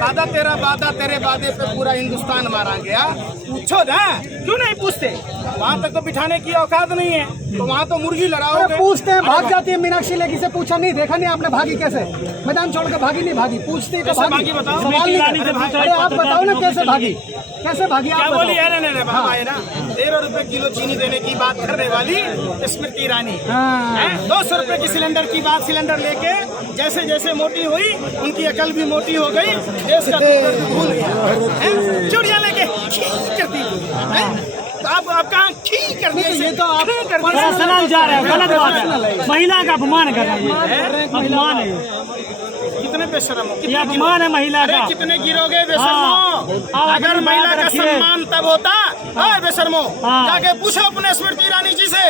वादा तेरा वादा, तेरे वादे पे पूरा हिंदुस्तान मारा गया। पूछो ना, क्यों नहीं पूछते? वहाँ तक तो बिठाने की औकात नहीं है, तो वहाँ तो मुर्गी लड़ाओगे। पूछते हैं, भाग जाती है मीनाक्षी लेखी से। पूछा नहीं, देखा नहीं आपने भागी कैसे? मैदान छोड़ के भागी नहीं भागी, पूछते तो भागी। बताओ, सवाल नहीं। अरे आप बताओ ना कैसे भागी, कैसे भागी? क्या बोली है? नहीं बाबा है ना, 13 रुपए किलो चीनी देने की बात करने वाली स्मृति ईरानी, 200 रुपए की सिलेंडर की बात, सिलेंडर लेके जैसे जैसे मोटी हुई उनकी अकल भी मोटी हो गई, देश का भूल गया। चूड़ियां लेके करती तो आप कहाँ ठीक कर दिए? ये तो आप पर्सनल जा रहे हैं, गलत बात है। महिला का अपमान कर रहे हैं, अपमान है। कितने बेशर्म हो, ये अपमान है महिला का। कितने गिरोगे बेशर्मो? अगर महिला का सम्मान तब होता, बेशर्मो जाके पूछो अपने स्मृति ईरानी जी से,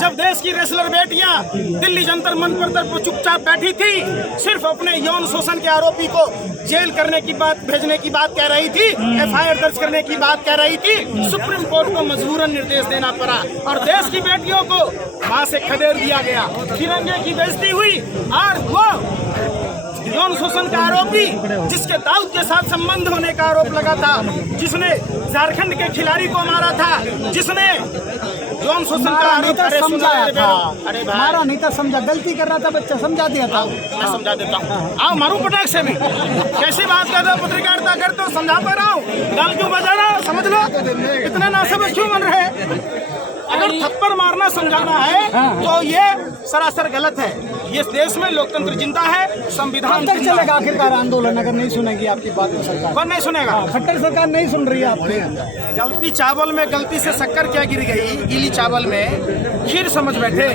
जब देश की रेसलर बेटियां दिल्ली जंतर मंतर पर चुपचाप बैठी थी, सिर्फ अपने यौन शोषण के आरोपी को जेल करने की बात, भेजने की बात कह रही थी, FIR दर्ज करने की बात कह रही थी, सुप्रीम कोर्ट को मजबूरन निर्देश देना पड़ा और देश की बेटियों को वहां से खदेड़ दिया गया, तिरंगे की बेइज्जती हुई। और वो यौन शोषण का आरोपी जिसके दाऊद के साथ संबंध होने का आरोप लगा था, जिसने झारखंड के खिलाड़ी को मारा था, जिसने यौन शोषण का आरोप समझाया था। अरे मारा नहीं था, समझा, गलती कर रहा था बच्चा, समझा दिया था। मैं समझा देता हूँ, आओ मारू पटाख से भी। कैसी बात कर रहे हो? पत्रकारिता करते हो, समझा पा रहा हूँ, गाल क्यों बजा रहा हो? समझ लो, इतने नासमझ क्यों बन रहे? अगर थप्पड़ मारना समझाना है तो ये सरासर गलत है। ये देश में लोकतंत्र जिंदा है, संविधान तक चलेगा आखिरकार आंदोलन अगर नहीं सुनेगी आपकी बात तो सरकार? कौन नहीं सुनेगा? खट्टर सरकार नहीं सुन रही है आपकी। गलती चावल में, गलती से शक्कर क्या गिर गई, गीली चावल में खीर समझ बैठे।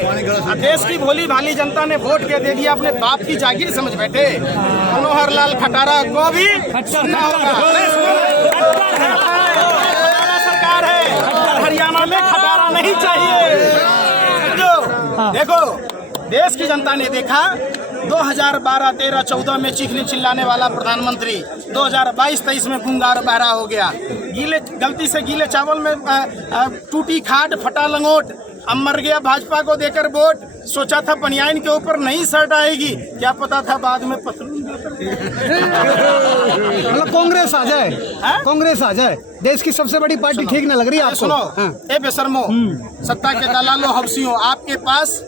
देश की भोली भाली जनता ने वोट के दे दिया, अपने बाप की जागीर समझ बैठे। मनोहर लाल खटारा को भी सुनना होगा। सरकार है, हरियाणा में खटारा नहीं चाहिए। देखो, देश की जनता ने देखा 2012, 13, 14 में चीखने चिल्लाने वाला प्रधानमंत्री 2022-23 में गुंगार बहरा हो गया। गलती से गीले चावल में टूटी खाट, फटा लंगोट, अब मर गया भाजपा को देकर वोट। सोचा था पनियाइन के ऊपर नहीं शर्ट आएगी, क्या पता था बाद में पतलून। मतलब कांग्रेस आ जाए, कांग्रेस आ जाए, देश की सबसे बड़ी पार्टी ठीक न लग रही है आपको? सुनो, ए बेशर्मो, सत्ता के दलालों, हवसियों, आपके पास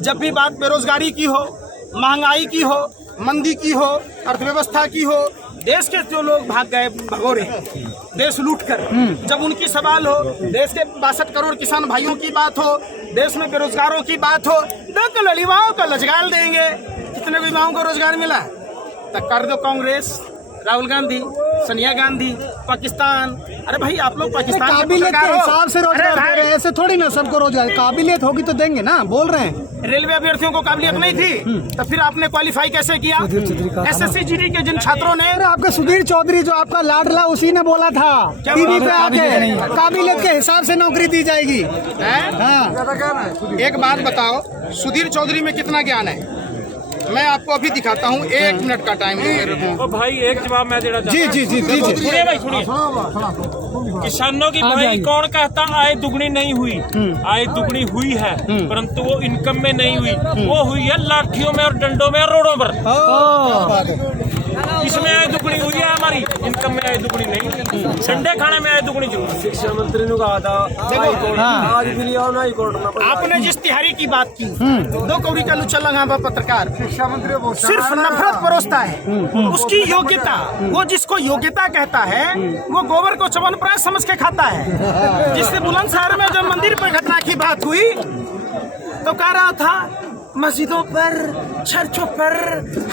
जब भी बात बेरोजगारी की हो, महंगाई की हो, मंदी की हो, अर्थव्यवस्था की हो, देश के जो लोग भाग गए भगोरे, देश लूट कर, जब उनकी सवाल हो, देश के 62 करोड़ किसान भाइयों की बात हो, देश में बेरोजगारों की बात हो, तो युवाओं को रोजगार देंगे। कितने युवाओं को रोजगार मिला? तब कर दो कांग्रेस, राहुल गांधी, सोनिया गांधी, पाकिस्तान। अरे भाई, आप लोग पाकिस्तान काबिलियत के हिसाब से रोजगार दे रहे हैं, ऐसे थोड़ी ना सबको रोजगार। काबिलियत होगी तो देंगे ना, बोल रहे हैं। रेलवे अभ्यर्थियों को काबिलियत नहीं थी, तो फिर आपने क्वालिफाई कैसे किया? SSC GD के जिन छात्रों ने, आपके सुधीर चौधरी जो आपका लाडला, उसी ने बोला था टीवी पे आके, काबिलियत के हिसाब से नौकरी दी जाएगी। एक बात बताओ, सुधीर चौधरी में कितना ज्ञान है? मैं आपको अभी दिखाता हूँ, 1 मिनट का टाइम दो। भाई एक जवाब मैं देना चाहता हूँ। जी। सुनिए भाई, सुनिए। किसानों की भाई कौन कहता आय दुगनी नहीं हुई? आय दुगनी हुई है, परंतु वो इनकम में नहीं हुई, वो हुई है लाठियों में और डंडों में और रोडों पर। इसमें आय दुगनी हुई है, हमारी इनकम में आय दुगनी नहीं। संडे खाने में आय दुगनी जरूर। शिक्षा मंत्री ने कहा था आज भी लिया हाई कोर्ट में। आपने जिस तिहारी की बात की, 2 कौड़ी का लुच्चा लंगा पत्रकार शिक्षा मंत्री सिर्फ नफरत परोसता है। उसकी योग्यता, वो जिसको योग्यता कहता है, वो गोबर को च्यवनप्राश समझ के खाता है। जिससे बुलंदशहर में जब मंदिर पर घटना की बात हुई तो कह रहा था मस्जिदों पर, चर्चों पर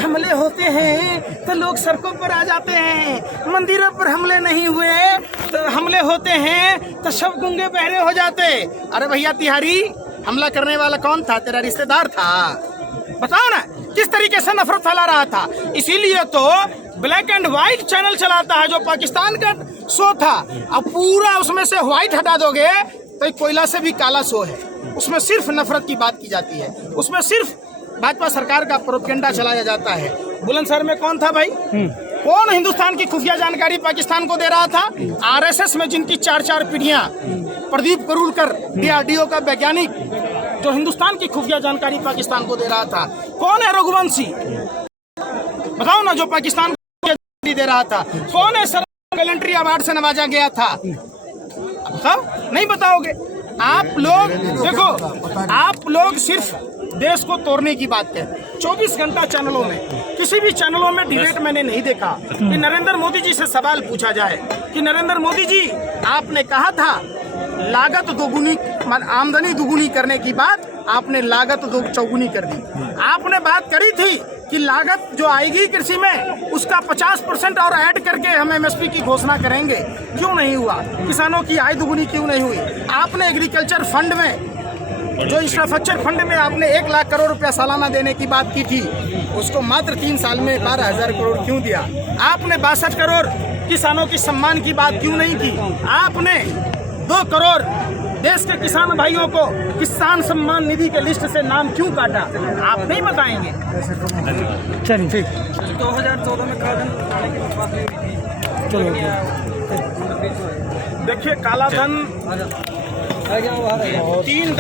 हमले होते हैं तो लोग सड़कों पर आ जाते हैं, मंदिरों पर हमले नहीं हुए तो हमले होते हैं तो सब गूंगे बहरे हो जाते। अरे भैया तिहारी, हमला करने वाला कौन था? तेरा रिश्तेदार था। बताओ ना किस तरीके से नफरत फैला रहा था। इसीलिए तो ब्लैक एंड व्हाइट चैनल चलाता है, जो पाकिस्तान का शो था। अब पूरा उसमें से व्हाइट हटा दोगे तो कोयला से भी काला शो है। उसमें सिर्फ नफरत की बात की जाती है, उसमें सिर्फ भाजपा सरकार का प्रोपेगेंडा चलाया जाता है। बुलंदशहर में कौन था भाई? कौन हिंदुस्तान की खुफिया जानकारी पाकिस्तान को दे रहा था? RSS में जिनकी 4 पीढ़ियां, प्रदीप करूलकर DRDO का वैज्ञानिक, जो हिंदुस्तान की खुफिया जानकारी पाकिस्तान को दे रहा था। कौन है रघुवंशी? बताओ ना, जो पाकिस्तान दे रहा था। कौन है सर गैलेंट्री अवार्ड से नवाजा गया था? बताओ, नहीं बताओगे आप लोग। देखो, आप लोग सिर्फ देश को तोड़ने की बात करें। 24 घंटा चैनलों में, किसी भी चैनलों में डिबेट मैंने नहीं देखा कि नरेंद्र मोदी जी से सवाल पूछा जाए कि नरेंद्र मोदी जी, आपने कहा था लागत दोगुनी, आमदनी दुगुनी करने की बात, आपने लागत दो चौगुनी कर दी। आपने बात करी थी कि लागत जो आएगी कृषि में उसका 50% और ऐड करके हम एमएसपी की घोषणा करेंगे। क्यों नहीं हुआ? किसानों की आय दुगुनी क्यों नहीं हुई? आपने एग्रीकल्चर फंड में, जो इंफ्रास्ट्रक्चर फंड में आपने 1 लाख करोड़ रुपया सालाना देने की बात की थी, उसको मात्र 3 साल में 12,000 करोड़ क्यों दिया? आपने 62 करोड़ किसानों की सम्मान की बात क्यों नहीं की? आपने 2 करोड़ देश के किसान भाइयों को किसान सम्मान निधि के लिस्ट से नाम क्यों काटा? आप नहीं बताएंगे। चलिए ठीक। 2014 में चलो देखिए, काला धन 3